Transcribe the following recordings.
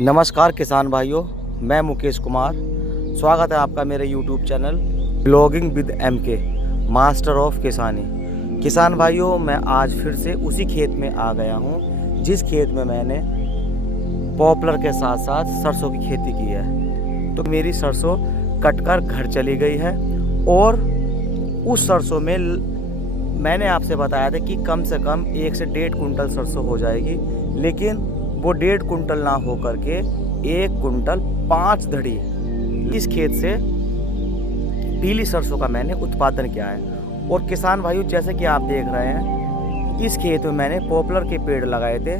नमस्कार किसान भाइयों, मैं मुकेश कुमार। स्वागत है आपका मेरे YouTube channel blogging with MK master of किसानी। किसान भाइयों, मैं आज फिर से उसी खेत में आ गया हूँ जिस खेत में मैंने पॉपुलर के साथ साथ सरसों की खेती की है। तो मेरी सरसों कटकर घर चली गई है और उस सरसों में मैंने आपसे बताया था कि कम से कम 1 से 1.5 कुंटल सरसों हो जाएगी, लेकिन वो 1.5 कुंटल ना हो करके 1 कुंटल 5 धड़ी इस खेत से पीली सरसों का मैंने उत्पादन किया है। और किसान भाइयों, जैसे कि आप देख रहे हैं, इस खेत में मैंने पॉपुलर के पेड़ लगाए थे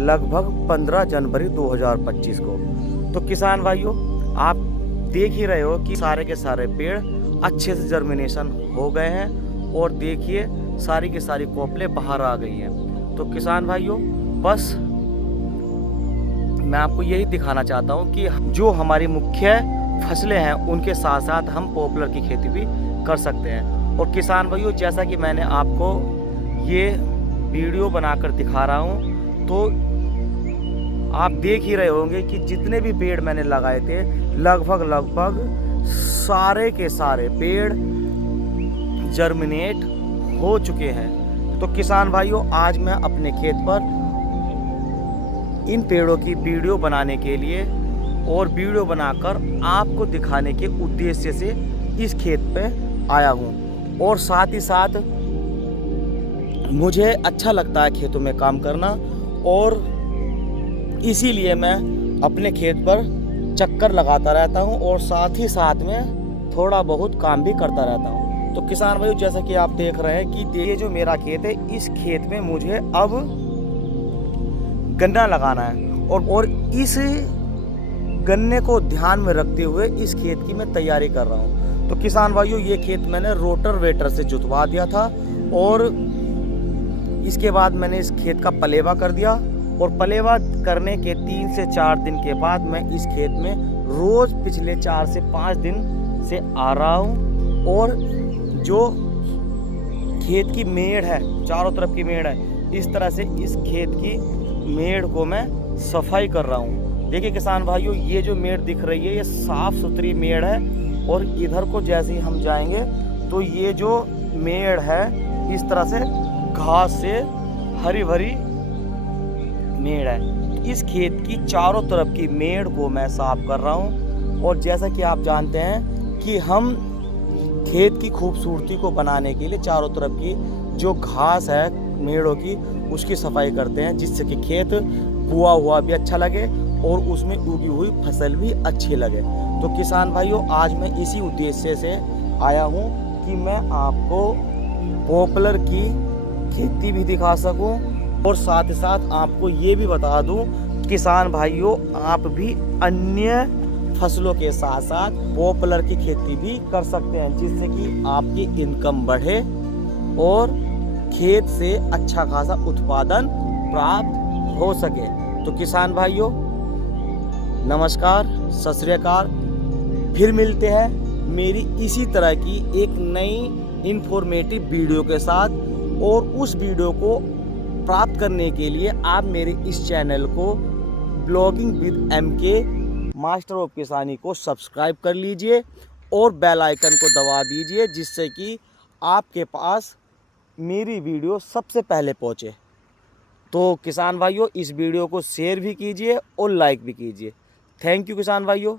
लगभग 15 जनवरी 2025 को। तो किसान भाइयों, आप देख ही रहे हो कि सारे के सारे पेड़ अच्छे से जर्मिनेशन हो गए हैं और देखिए सारी की सारी कोपलें बाहर आ गई हैं। तो किसान भाइयों, बस मैं आपको यही दिखाना चाहता हूँ कि जो हमारी मुख्य फसलें हैं उनके साथ साथ हम पॉपुलर की खेती भी कर सकते हैं। और किसान भाइयों, जैसा कि मैंने आपको ये वीडियो बनाकर दिखा रहा हूँ, तो आप देख ही रहे होंगे कि जितने भी पेड़ मैंने लगाए थे लगभग सारे के सारे पेड़ जर्मिनेट हो चुके हैं। तो किसान भाइयों, आज मैं अपने खेत पर इन पेड़ों की वीडियो बनाने के लिए और वीडियो बनाकर आपको दिखाने के उद्देश्य से इस खेत पे आया हूँ। और साथ ही साथ मुझे अच्छा लगता है खेतों में काम करना, और इसीलिए मैं अपने खेत पर चक्कर लगाता रहता हूँ और साथ ही साथ में थोड़ा बहुत काम भी करता रहता हूँ। तो किसान भाइयों, जैसा कि आप देख रहे हैं कि ये जो मेरा खेत है, इस खेत में मुझे अब गन्ना लगाना है और इस गन्ने को ध्यान में रखते हुए इस खेत की मैं तैयारी कर रहा हूँ। तो किसान भाइयों, ये खेत मैंने रोटावेटर से जुतवा दिया था और इसके बाद मैंने इस खेत का पलेवा कर दिया। और पलेवा करने के 3 से 4 दिन के बाद मैं इस खेत में रोज पिछले 4 से 5 दिन से आ रहा हूँ। और जो खेत की मेड़ है, चारों तरफ की मेड़ है, इस तरह से इस खेत की मेड़ को मैं सफाई कर रहा हूँ। देखिए किसान भाइयों, ये जो मेड़ दिख रही है, ये साफ सुथरी मेड़ है। और इधर को जैसे ही हम जाएंगे तो ये जो मेड़ है, इस तरह से घास से हरी भरी मेड़ है। इस खेत की चारों तरफ की मेड़ को मैं साफ कर रहा हूँ। और जैसा कि आप जानते हैं कि हम खेत की खूबसूरती को बनाने के लिए चारों तरफ की जो घास है मेड़ों की, उसकी सफाई करते हैं, जिससे कि खेत बुआ हुआ भी अच्छा लगे और उसमें उगी हुई फसल भी अच्छी लगे। तो किसान भाइयों, आज मैं इसी उद्देश्य से आया हूँ कि मैं आपको पॉपुलर की खेती भी दिखा सकूं और साथ ही साथ आपको ये भी बता दूं, किसान भाइयों, आप भी अन्य फसलों के साथ साथ पॉपुलर की खेती भी कर सकते हैं, जिससे कि आपकी इनकम बढ़े और खेत से अच्छा खासा उत्पादन प्राप्त हो सके। तो किसान भाइयों, नमस्कार, सत श्री अकाल। फिर मिलते हैं मेरी इसी तरह की एक नई इंफॉर्मेटिव वीडियो के साथ। और उस वीडियो को प्राप्त करने के लिए आप मेरे इस चैनल को blogging with MK master of किसानी को सब्सक्राइब कर लीजिए और बेल आइकन को दबा दीजिए, जिससे कि आपके पास मेरी वीडियो सबसे पहले पहुंचे। तो किसान भाइयों, इस वीडियो को शेयर भी कीजिए और लाइक भी कीजिए। थैंक यू किसान भाइयों।